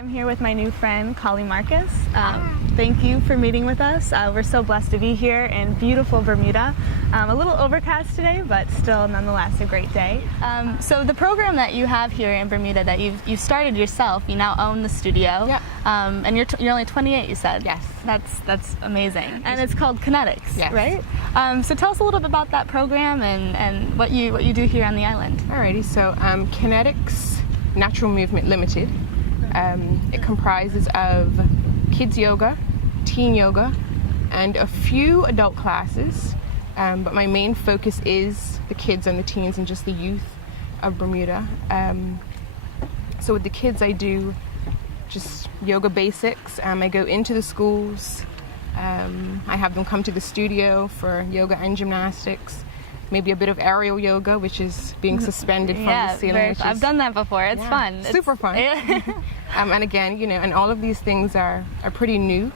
I'm here with my new friend, Kallie Marcus. Thank you for meeting with us. We're so blessed to be here in beautiful Bermuda. A little overcast today, but still nonetheless a great day. So the program that you have here in Bermuda that you've started yourself, you now own the studio. Yeah. And you're only 28, you said? Yes. That's amazing. And it's called Kinetix, yes. Right? So tell us a little bit about that program and what you do here on the island. Alrighty, so Kinetix Natural Movement Limited. It comprises of kids yoga, teen yoga, and a few adult classes. But my main focus is the kids and the teens and just the youth of Bermuda. So with the kids, I do just yoga basics. I go into the schools. I have them come to the studio for yoga and gymnastics. Maybe a bit of aerial yoga, which is being suspended from the ceiling. I've done that before. It's fun. Super fun. And again, and all of these things are pretty new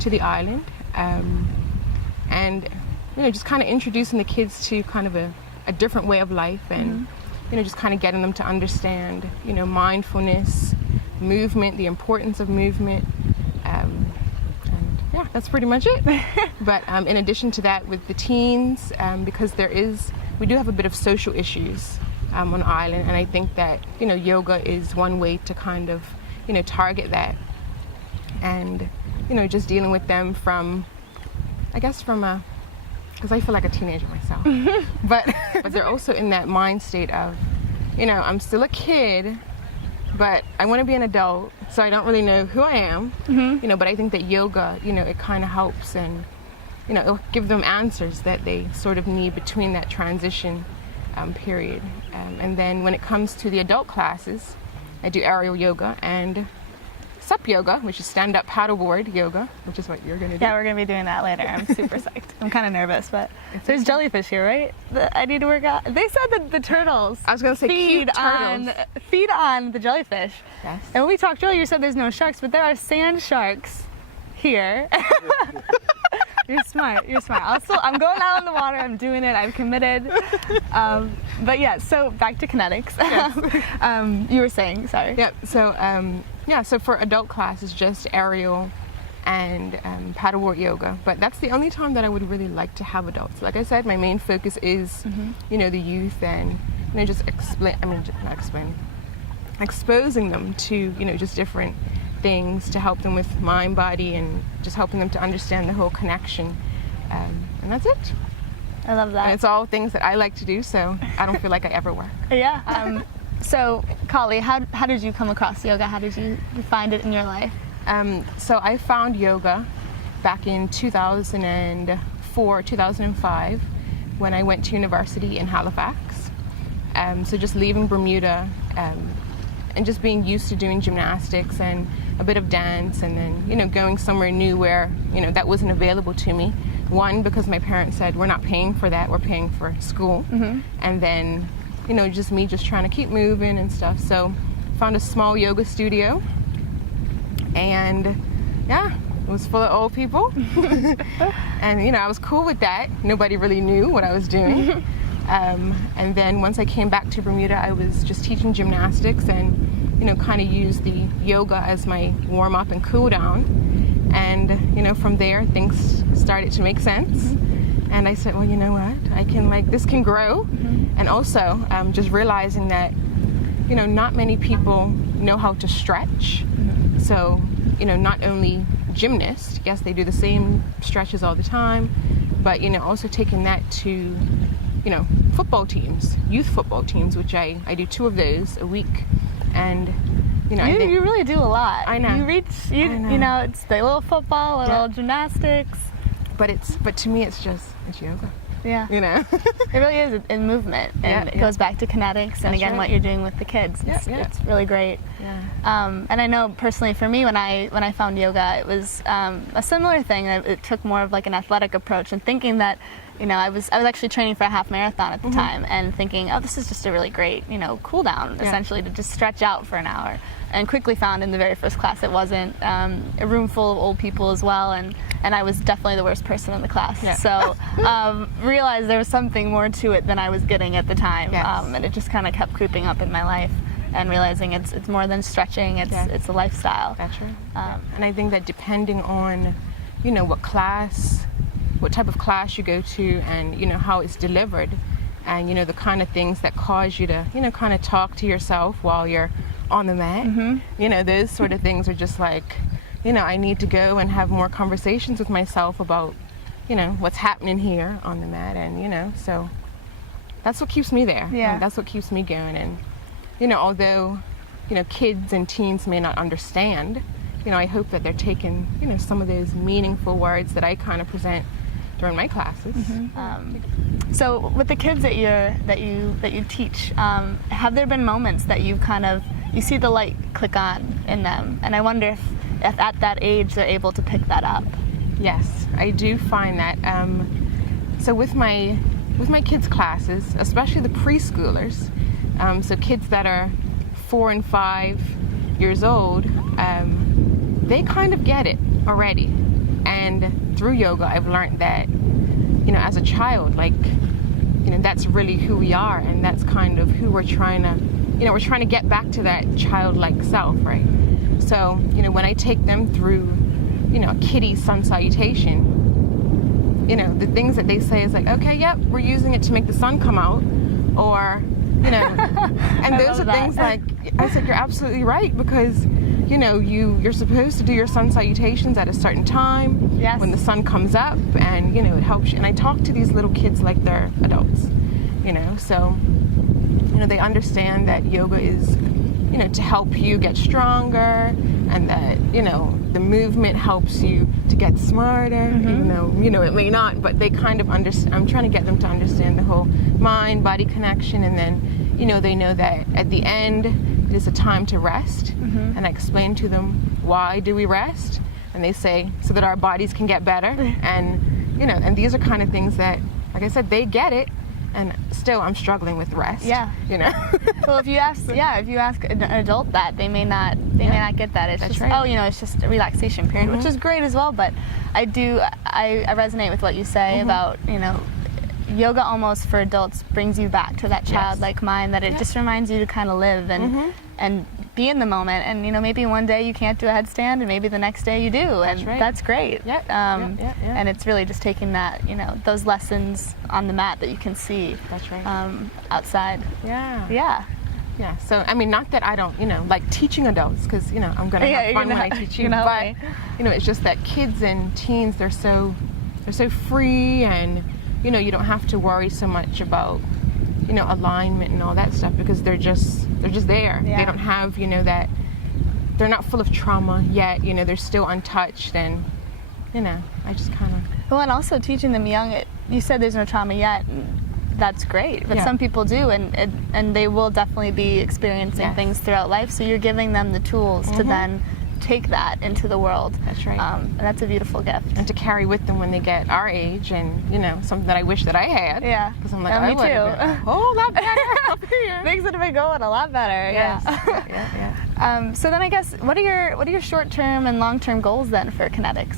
to the island. And just kind of introducing the kids to kind of a different way of life, and just kind of getting them to understand mindfulness, movement, the importance of movement. And yeah, that's pretty much it. But in addition to that, with the teens, because we do have a bit of social issues on the island, and I think that yoga is one way to kind of target that, and just dealing with them from because I feel like a teenager myself. but they're also in that mind state of I'm still a kid, but I want to be an adult, so I don't really know who I am. But I think that yoga, it kind of helps, and it'll give them answers that they sort of need between that transition period. And then when it comes to the adult classes, I do aerial yoga and SUP Yoga, which is stand-up paddleboard yoga, which is what you're going to do. Yeah, we're going to be doing that later. I'm super psyched. I'm kind of nervous, but there's jellyfish here, right? That I need to work out. They said that the turtles I was going to say feed on the jellyfish. Yes. And when we talked earlier, you said there's no sharks, but there are sand sharks here. You're smart. I'm going out in the water. I'm doing it. I'm committed. But yeah, so back to Kinetix. Yes. You were saying, sorry. Yeah, so for adult class, it's just aerial and paddleboard yoga. But that's the only time that I would really like to have adults. Like I said, my main focus is, the youth, and just exposing them to, just different things to help them with mind, body, and just helping them to understand the whole connection. And that's it. I love that. And it's all things that I like to do, so I don't feel like I ever work. Yeah. So, Kallie, how did you come across yoga? How did you find it in your life? So I found yoga back in 2004, 2005, when I went to university in Halifax. So just leaving Bermuda, and just being used to doing gymnastics and a bit of dance, and then going somewhere new where that wasn't available to me. One, because my parents said, we're not paying for that, we're paying for school. And then just me trying to keep moving and stuff. So found a small yoga studio, and yeah, it was full of old people. And I was cool with that. Nobody really knew what I was doing. And then once I came back to Bermuda, I was just teaching gymnastics, and kind of used the yoga as my warm-up and cool down. And from there, things started to make sense. And I said, well, you know what, I can this can grow. And also just realizing that not many people know how to stretch. So not only gymnasts, yes, they do the same stretches all the time, but also taking that to football teams, youth football teams, which I do 2 of those a week. And I think you really do a lot. I know. It's the little football, little gymnastics. But to me, it's yoga. Yeah. It really is in movement, and it goes back to Kinetix, and again, what you're doing with the kids. It's really great. Yeah. And I know personally for me, when I found yoga, it was a similar thing. It took more of like an athletic approach, and thinking that I was actually training for a half marathon at the time, and thinking, oh, this is just a really great cool down, essentially, to just stretch out for an hour. And quickly found in the very first class it wasn't. A room full of old people as well, and I was definitely the worst person in the class. Yeah. So realized there was something more to it than I was getting at the time. Yes. And it just kind of kept creeping up in my life. and realizing it's more than stretching, it's a lifestyle. That's right. And I think that depending on, what type of class you go to, and how it's delivered, and the kind of things that cause you to kind of talk to yourself while you're on the mat, those sort of things are just like, I need to go and have more conversations with myself about what's happening here on the mat, and so that's what keeps me there. Yeah. That's what keeps me going. And although kids and teens may not understand, I hope that they're taking some of those meaningful words that I kind of present during my classes. So with the kids that you teach, have there been moments that you see the light click on in them, and I wonder if at that age they're able to pick that up? Yes, I do find that. So with my kids' classes, especially the preschoolers, so kids that are 4 and 5 years old, they kind of get it already. And through yoga, I've learned that, as a child, that's really who we are, and that's kind of who we're trying to get back to that childlike self, right? So, when I take them through, a kiddie sun salutation, the things that they say is like, okay, yep, we're using it to make the sun come out, or, and those are things like, I said, you're absolutely right, because, you're supposed to do your sun salutations at a certain time, when the sun comes up, and, it helps you. And I talk to these little kids like they're adults, so, they understand that yoga is, to help you get stronger, and that, the movement helps you to get smarter, even though, it may not, but they kind of understand. I'm trying to get them to understand the whole mind-body connection, and then, they know that at the end, it is a time to rest, and I explain to them, why do we rest? And they say, so that our bodies can get better, and, and these are kind of things that, like I said, they get it, and still I'm struggling with rest. Yeah. Well, if you ask an adult that, they may not get that. It's That's just right. It's just a relaxation period, which is great as well. But I resonate with what you say about yoga almost for adults brings you back to that childlike mind, that it just reminds you to kind of live and be in the moment, and maybe one day you can't do a headstand, and maybe the next day you do, and that's great. And it's really just taking that, those lessons on the mat that you can see. That's right. Outside. Yeah. So I mean, not that I don't like teaching adults, because I'm gonna have fun when I teach you, but it's just that kids and teens, they're so free, and you don't have to worry so much about alignment and all that stuff, because they're just there. They don't have that, they're not full of trauma yet, they're still untouched, and I just kind of. Well, and also teaching them young, you said there's no trauma yet, that's great, but some people do, and they will definitely be experiencing things throughout life, so you're giving them the tools to then take that into the world. That's right. And that's a beautiful gift. And to carry with them when they get our age, and something that I wish that I had. Yeah. Because I'm like, me I would have been a whole lot better up here. Things would have been going a lot better. Yes. Yeah. So then I guess, what are your short-term and long-term goals then for Kinetix?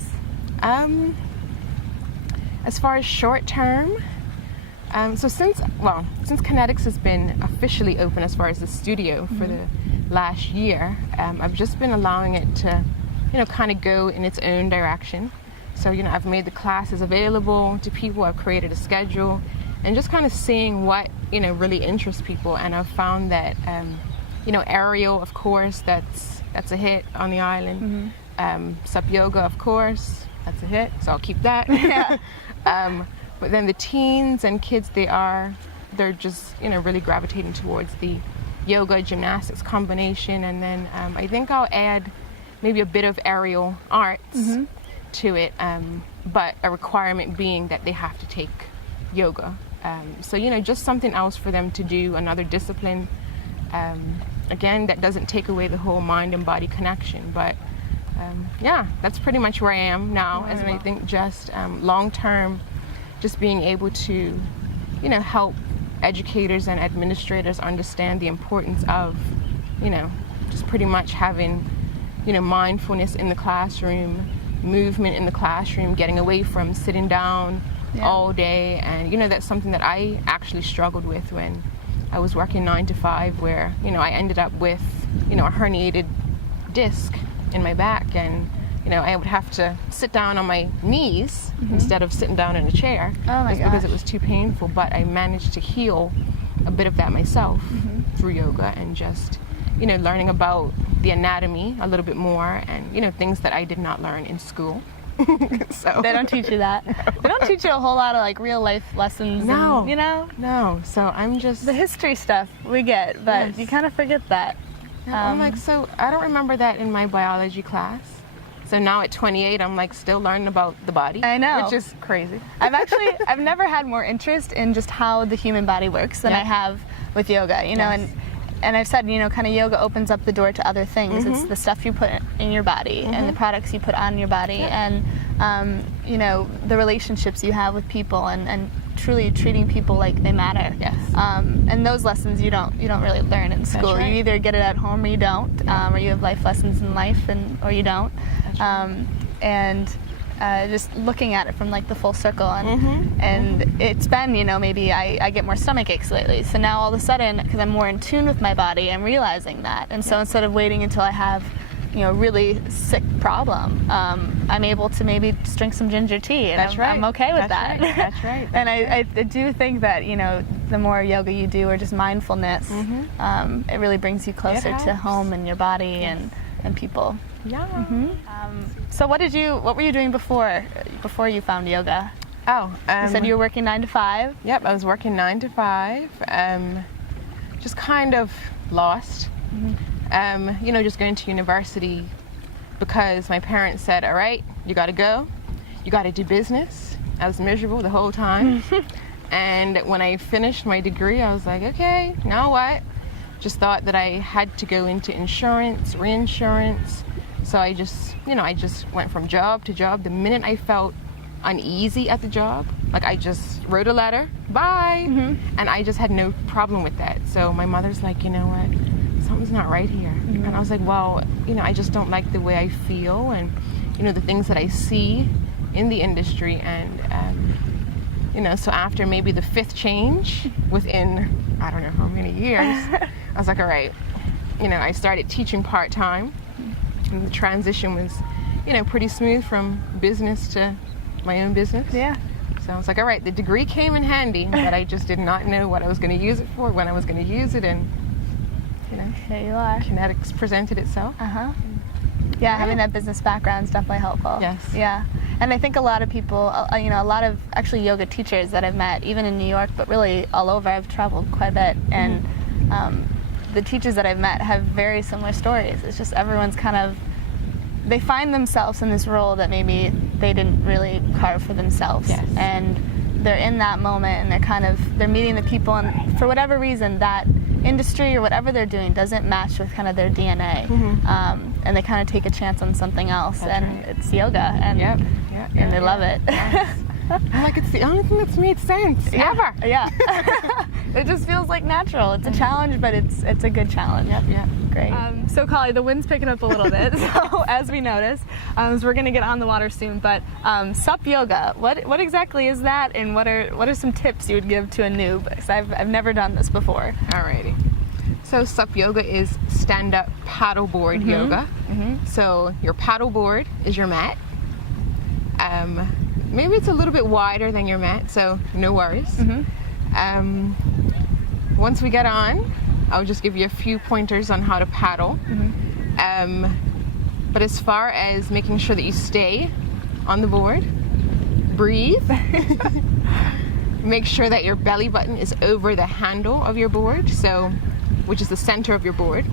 As far as short-term, so since Kinetix has been officially open as far as the studio for the last year, I've just been allowing it to, kind of go in its own direction. So, I've made the classes available to people. I've created a schedule, and just kind of seeing what, really interests people. And I've found that, aerial, of course, that's a hit on the island. SUP Yoga, of course, that's a hit. So I'll keep that. But then the teens and kids, they're just, really gravitating towards the yoga gymnastics combination, and then I think I'll add maybe a bit of aerial arts to it, but a requirement being that they have to take yoga. So just something else for them to do, another discipline. Again, that doesn't take away the whole mind and body connection, but that's pretty much where I am now. And I think just long term, just being able to help educators and administrators understand the importance of, just pretty much having, mindfulness in the classroom, movement in the classroom, getting away from sitting down all day. And, that's something that I actually struggled with when I was working 9 to 5 where, I ended up with, a herniated disc in my back, and, I would have to sit down on my knees instead of sitting down in a chair. Oh my just because it gosh. was too painful. But I managed to heal a bit of that myself through yoga and just, learning about the anatomy a little bit more, and, things that I did not learn in school. So They don't teach you that. They don't teach you a whole lot of like real life lessons. No. And, No, so I'm just... the history stuff we get, but Yes. you kind of forget that. I'm like, so I don't remember that in my biology class. So now at 28, I'm like still learning about the body. I know. Which is crazy. I've never had more interest in just how the human body works than Yeah. I have with yoga, Yes. and I've said, kind of yoga opens up the door to other things. It's the stuff you put in your body and the products you put on your body, and, the relationships you have with people, and truly treating people like they matter. Yes. And those lessons you don't really learn in school. right. You either get it at home or you don't, or you have life lessons in life or you don't. And just looking at it from like the full circle, and it's been, maybe I get more stomach aches lately. So now all of a sudden, because I'm more in tune with my body, I'm realizing that. And so instead of waiting until I have a really sick problem, I'm able to maybe just drink some ginger tea, and That's right. I'm okay with That's that. right. That's right. And I do think that, the more yoga you do, or just mindfulness, it really brings you closer to helps. home and your body and people. Yeah. So what were you doing before you found yoga? Oh. You said you were working 9 to 5. Yep, I was working 9 to 5. Just kind of lost. Just going to university because my parents said, all right, you got to go. You got to do business. I was miserable the whole time. And when I finished my degree, I was like, okay, now what? Just thought that I had to go into insurance, reinsurance. So I just went from job to job. The minute I felt uneasy at the job, like I just wrote a letter, bye. And I just had no problem with that. So my mother's like, you know what, something's not right here. And I was like, well, I just don't like the way I feel, and, the things that I see in the industry. And, so after maybe the 5th change within, I don't know how many years, I was like, all right, I started teaching part-time, and the transition was, pretty smooth from business to my own business. Yeah. So I was like, all right, the degree came in handy, but I just did not know what I was going to use it for, when I was going to use it, and, Here you are. Kinetix presented itself. Yeah, having that business background is definitely helpful. Yes. Yeah. And I think a lot of people, a lot of actually yoga teachers that I've met, even in New York, but really all over, I've traveled quite a bit, and the teachers that I've met have very similar stories. It's just everyone's kind of, they find themselves in this role that maybe they didn't really carve for themselves. Yes. And they're in that moment, and they're meeting the people, and for whatever reason, that industry or whatever they're doing doesn't match with kind of their DNA. And they kind of take a chance on something else. That's and right. it's yoga, and and they love it. Yes. I'm like, it's the only thing that's made sense ever. Yeah. It just feels like natural. It's a challenge, but it's a good challenge. Yep. Great. So Kallie, the wind's picking up a little bit, so as we notice, so we're gonna get on the water soon. But SUP Yoga, what exactly is that, and what are some tips you would give to a noob? Because I've never done this before. Alrighty. So SUP Yoga is stand-up paddleboard yoga. So your paddleboard is your mat. Maybe it's a little bit wider than your mat, so no worries. Once we get on, I'll just give you a few pointers on how to paddle. But as far as making sure that you stay on the board, breathe. Make sure that your belly button is over the handle of your board, which is the center of your board.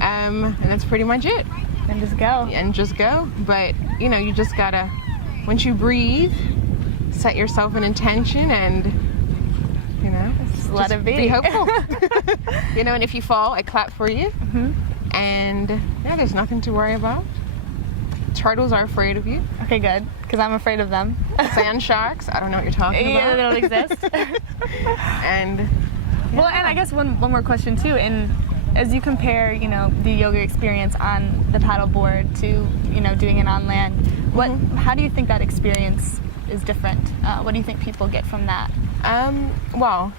And that's pretty much it. And just go. And just go. But you just gotta, once you breathe, set yourself an intention, and Just let it be. Be hopeful. And if you fall, I clap for you. And there's nothing to worry about. Turtles are afraid of you. Okay, good, because I'm afraid of them. Sand sharks, I don't know what you're talking Yeah, about. they don't exist. And Well, and I guess one more question too, and as you compare, the yoga experience on the paddleboard to, doing it on land, how do you think that experience is different? What do you think people get from that? well,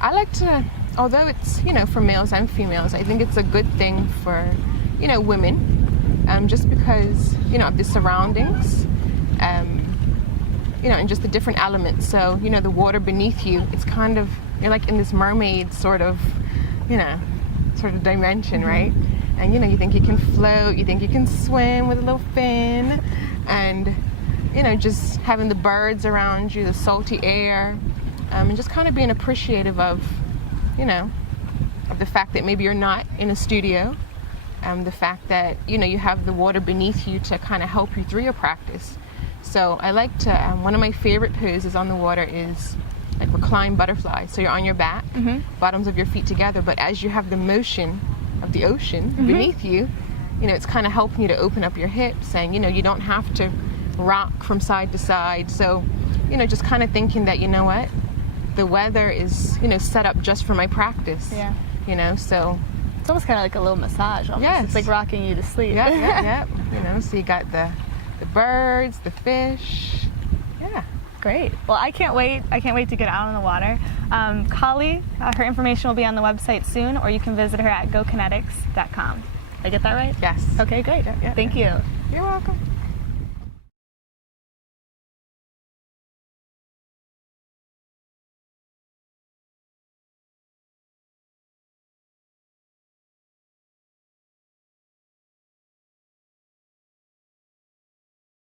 I like to although it's, for males and females, I think it's a good thing for, women, just because, of the surroundings, and just the different elements. So, the water beneath you, it's kind of, you're like in this mermaid sort of dimension, right? And, you think you can float, you think you can swim with a little fin, and, just having the birds around you, the salty air, and just kind of being appreciative of, of the fact that maybe you're not in a studio, the fact that, you have the water beneath you to kind of help you through your practice. So I like to, one of my favorite poses on the water is like reclined butterfly. So you're on your back, bottoms of your feet together, but as you have the motion of the ocean beneath you, it's kind of helping you to open up your hips, and, you don't have to rock from side to side. So, just kind of thinking that, what, the weather is, set up just for my practice. Yeah. So it's almost kind of like a little massage almost. Yes. It's like rocking you to sleep. Yeah. So you got the birds, the fish. Yeah. Great. Well, I can't wait. I can't wait to get out on the water. Kallie, her information will be on the website soon, or you can visit her at gokinetix.com. Did I get that right? Yes. Okay, great. Yeah. Thank you. You're welcome.